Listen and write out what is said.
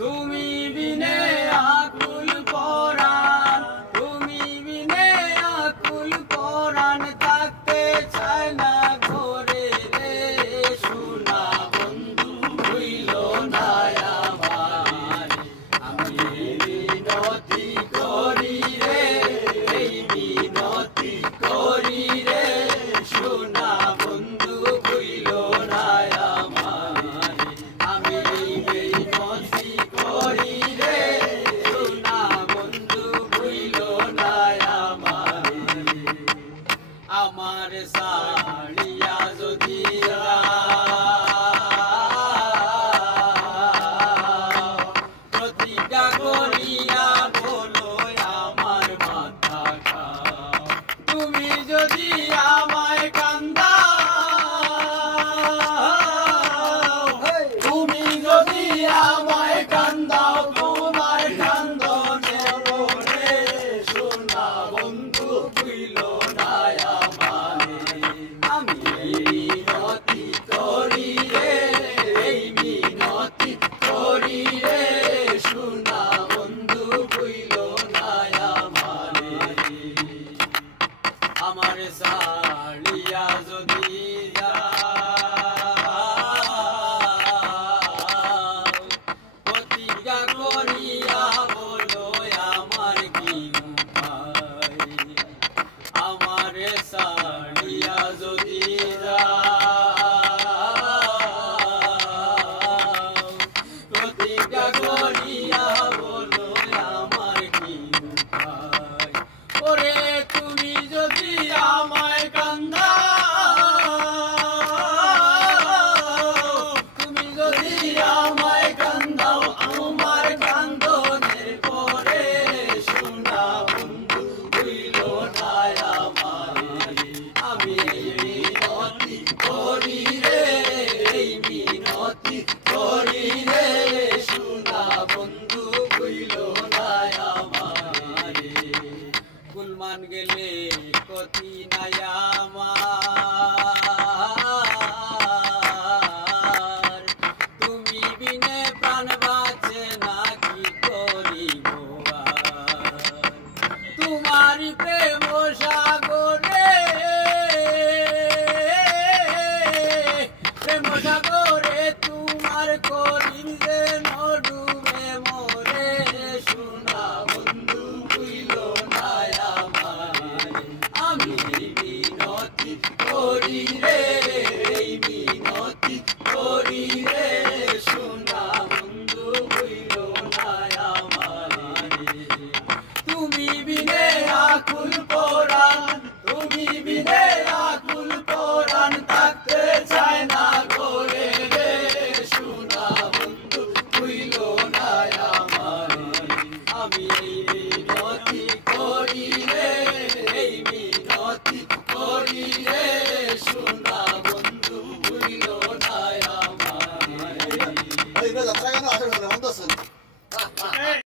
তুমি বিনে আকুল পরাণ, তুমি বিনে আকুল পরাণ, থাকতে চায় না ঘরে রে সোনা বন্ধু হইল না আমার। আমি বিনতি করি রে, এই বিনতি করি রে সোনা বন্ধু হইল না আমার। আমি বিনতি করি রে সোনা বন্ধু হইল না আমার। আমার সাড়িয়া যদি প্রতিজ্ঞা করিয়া বলো আমার মাথা খাও, তুমি যদি আমায় কান্দাও, তুমি যদি আমায় কান্দাও, তোমার কান্দনে রে সোনা বন্ধু হইল না আমারে। আমি মিনতি করি রে, এই মিনতি করি রে সোনা বন্ধু হইল না আমারে। আমার সাড়িয়া যদি প্রতিজ্ঞা করিয়া বলো আমার কি উপায়। আমার সাড়িয়া যদি প্রতিজ্ঞা করিয়া বলো আমার কি উপায়। ওরে তুমি যদি আমায় কান্দাও, তুমি যদি আমায় কান্দাও, আমার কান্দনের পরে সোনা বন্ধু হইল না আমার। আমি মিনতি করি রে, এই মিনতি করি রে সোনা বন্ধু হইল না আমার। গুলমান গেলে কতি নাই আমার, তুমি বিনে প্রাণ বাঁচে না কি করিব আর। তোমারি প্রেম সাগরে, প্রেম সাগরে তোমার করিম যেন ডুবে মরে সোনা বন্ধু হইল না আমার। আমি মিনতি করি রে, এই মিনতি করি রে সোনা বন্ধু হইল না আমার। তুমি বিনে আকুল পরাণ, তুমি বিনে আকুল পরাণ, থাকতে চায় না ঘরে রে সোনা বন্ধু হইল না আমার। আমি মিনতি করি রে, এই মিনতি করি রে